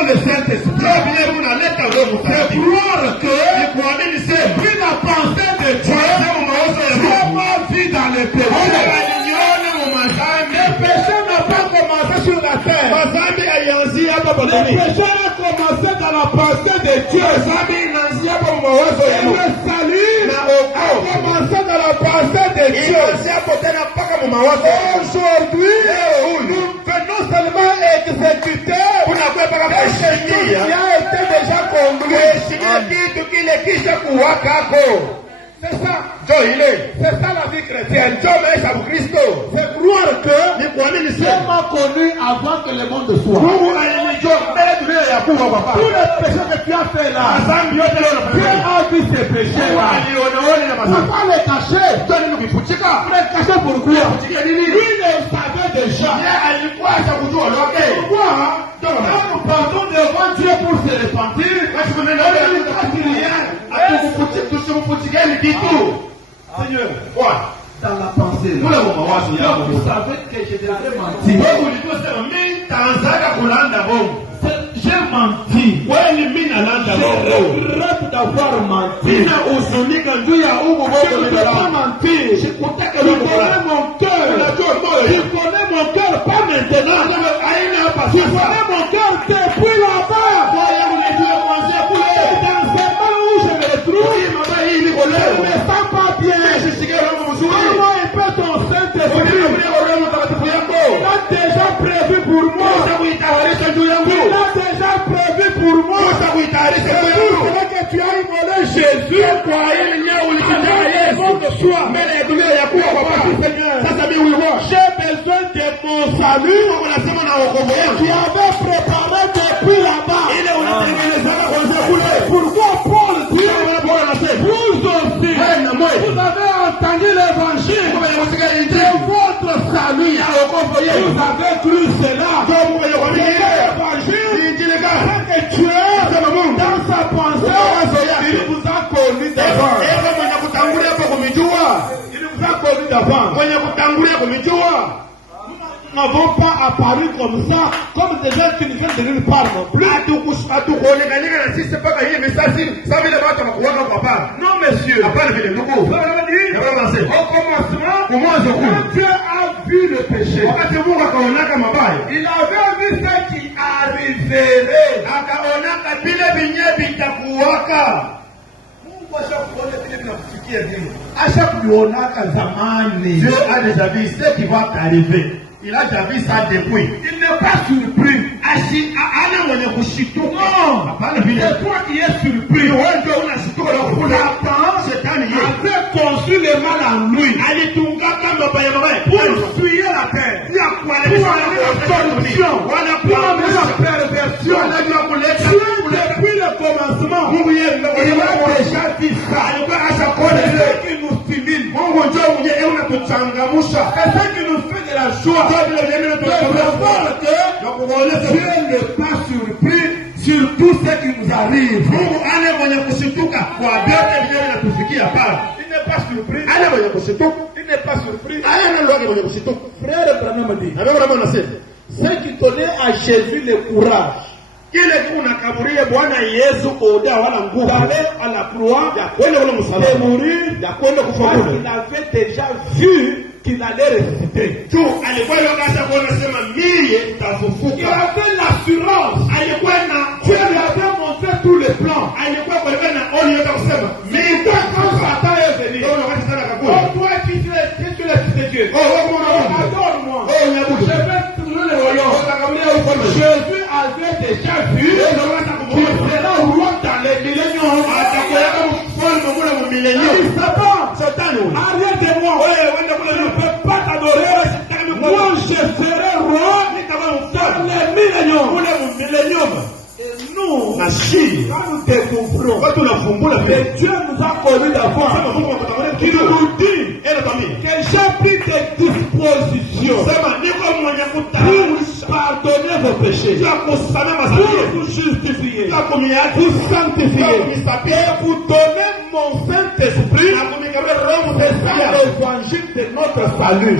dans le Saint-Esprit. C'est croire que j'ai pris la pensée de Dieu, j'ai ma vie dans le péché. Le péché n'a pas commencé sur la terre. Le péché a commencé dans la pensée de Dieu. Et le salut a commencé dans la pensée de Dieu. Aujourd'hui, nous venons seulement exécuter ce qui a été déjà comblé. C'est ça. C'est ça la vie chrétienne. C'est croire que Dieu m'a connu avant que le monde soit. Tous les péchés que tu as fait là, Dieu a vu ces péchés-là. Pourquoi les cacher? Les cacher pourquoi? Lui le savait déjà. Pourquoi? Quand nous partons devant Dieu pour se repentir, Seigneur, dans la pensée, vous savez que je devrais mentir. J'ai menti. Je regrette d'avoir menti. Je ne peux pas mentir. Je connais mon cœur. Je connais mon cœur, pas maintenant. Je connais mon cœur depuis là-bas. Dans ce moment où je me retrouve, je ne me sens pas bien. Comment il peut ton Saint-Esprit? Il a déjà prévu pour moi. Il a déjà prévu pour moi. C'est pour cela que tu as immolé Jésus. J'ai besoin de mon salut. Tu avais préparé depuis là-bas. Pourquoi Paul dit, vous aussi, vous avez entendu l'évangile de votre salut. Vous avez cru cela. L'évangile, que tu es dans sa pensée, il vous a connu d'avant. Il vous a connu d'avant. Nous n'avons pas apparu comme ça, comme des gens qui ne viennent de nulle part non plus. Non, monsieur. Au commencement, quand Dieu a vu le péché, il avait vu ce qui arriverait. Dieu a déjà vu ce qui va t'arriver. Il a déjà vu ça depuis. Il n'est pas surpris. Non, c'est toi qui es surpris. Satan avait conçu le mal en lui pour suyer la terre, pour amener la corruption, pour amener la perversion. Depuis le commencement, il a déjà dit ça. C'est ce qui nous stimule. C'est ce qui nous fait de la joie. Dieu n'est pas surpris sur tout ce qui nous arrive. Il n'est pas surpris. Il n'est pas surpris. Frère Branham dit, ce qui donnait à Jésus le courage d'aller à la croix et mourir, parce qu'il avait déjà vu qu'il allait ressusciter. Il avait l'assurance. Dieu lui avait montré tous les plans. Mais quand Satan est venu, oh toi qui es fils de Dieu, adore-moi. Je vais tourner le royaume. Jésus avait déjà vu qu'il sera roi dans les milléniums. Satan, arrête de moi. Je ne peux pas t'adorer. Moi, je serai roi dans les milléniums. Et nous, quand nous découvrons que Dieu nous a connus d'avant, il nous dit que j'ai pris des dispositions pour pardonner vos péchés, pour vous justifier, pour sanctifier, et pour donner mon Saint-Esprit, c'est ça l'évangile de notre salut.